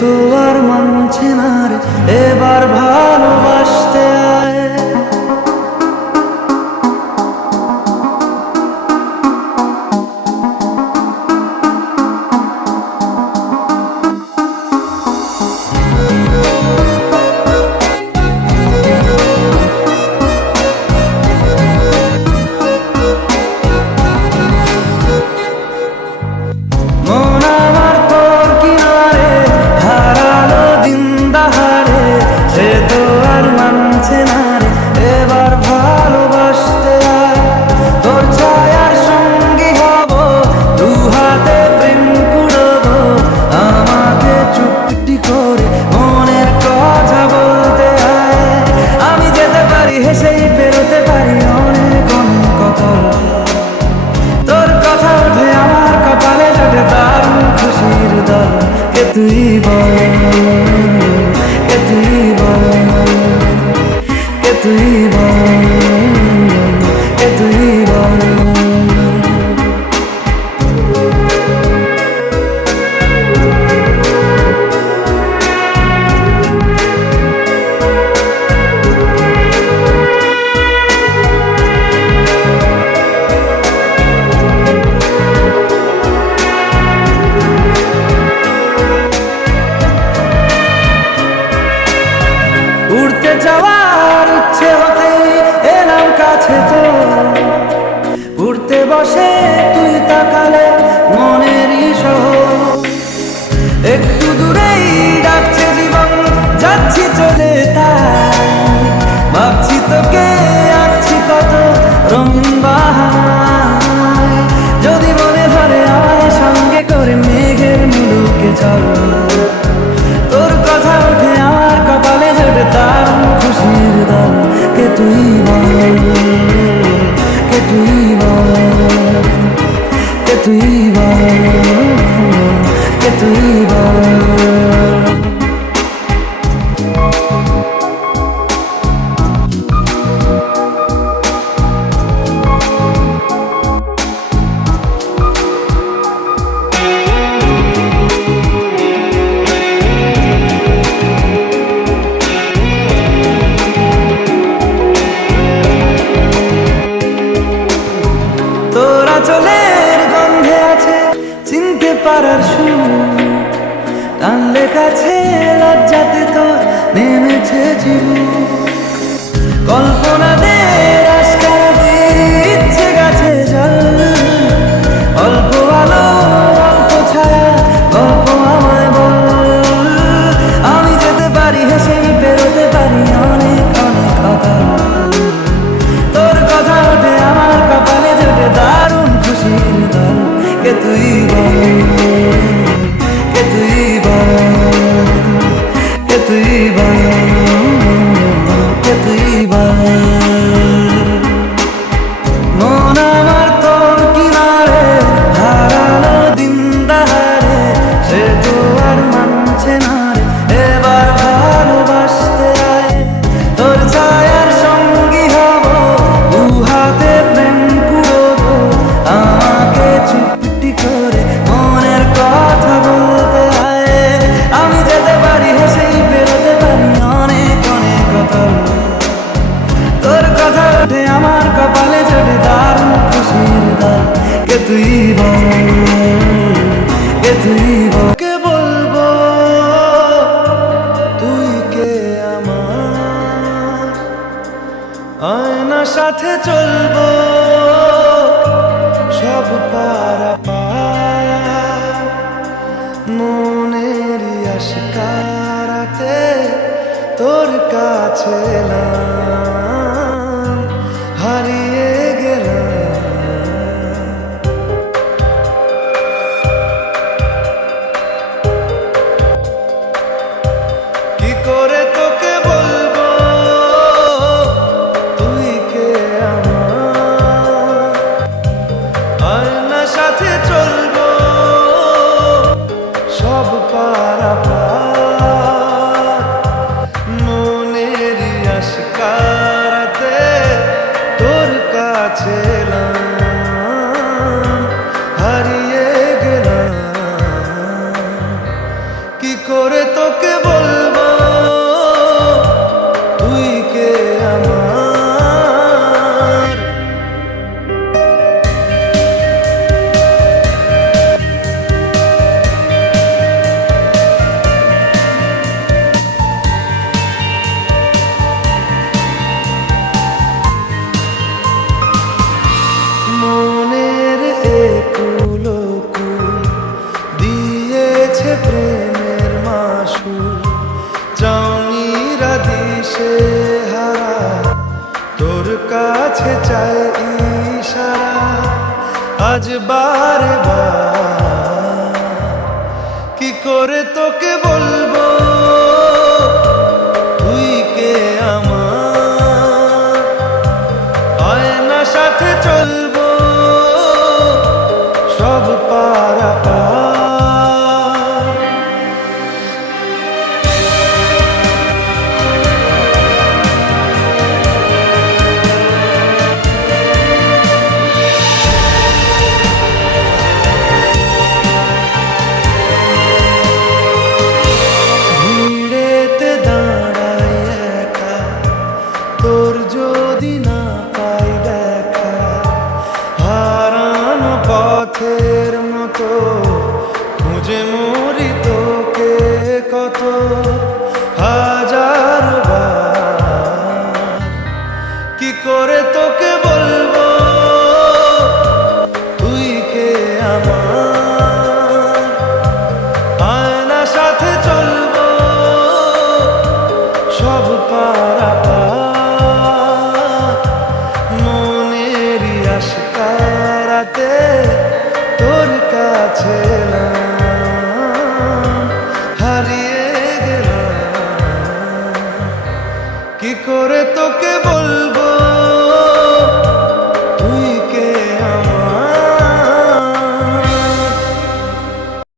তো আর মানছে না রে, এবার ভালোবাসতে আয়। তুই বল, কে তুই বল, কে তুই বল, কে তুই বল। উড়তে যাওয়ার ইচ্ছে হতে এলাম কাছে, তো উড়তে বসে তুই তাকালে মনেরই শহর। একটু দূরেই ডাকছে জীবন, যাচ্ছি চলে তাই ভাবছি তোকে আঁকছি কত রঙিন বাহার। যদি মনে ধরে আমায় সঙ্গে করে মেঘের মুলুকে চল, তোর কথা উঠে আমার কপালে জোটে দারুণ খুশির দল। কে তুই বল, কে তুই বল, কে তুই বল, কে তুই বল। তোরা চলের গন্ধে আছে চিনতে পারার সুর, টানলে কাছে লজ্জাতে তোর নেমেছে জীবন। কল্পনাদের আশকারা দিচ্ছে গাছে জল, অল্প আলো অল্প ছায়া গল্প আমায় বল। আমি যেতে পারি হেসেই বেরোতে পারি অনেক অনেক কথা, তোর কথা ওঠে আমার কপালে জোটে দারুণ খুশির দল। কে তুই বল, কে তুই বল, কে তুই বল, কে তুই বল। মন আমার তোর কিনারে হারালো দিন দাহারে, সে তো আর মানছে না রে, এবার ভালোবাসতে আয়। তোর ছায়ার সঙ্গী হব, দু হাতে প্রেম কুড়োবো, আমাকে চুপটি করে মনের কথা বলতে আয়। আমি যেতে পারি হেসেই বেরোতে পারি অনেক অনেক কথা, তোর কথা ওঠে আমার কপালে জোটে দারুণ খুশির দল। কে তুই বল, কে তুই বল, কে বলবো তুই কে আমার, আয়না সাথে চলবো সব পারা পার। মনেরই আশকারাতে তোর কাছে এলাম, হারিয়ে গেলাম। কি করে তোকে বলবো তুই কে আমার, আজ বারে বার কি করে তোকে বলবো তুই কে আমার, আয়না সাথে চলবো সব পারাপার। তোর যদি না পাই দেখা, হারানো পথের মতো খুঁজে মরি তোকে কত হাজার বার। কি করে তোকে বলবো তুই কে আমার, আয়না সাথে চলবো সব পারাপার। মনেরই আশকারাতে তোর কাছে না হারিয়ে গেলাম, কি করে তোকে বল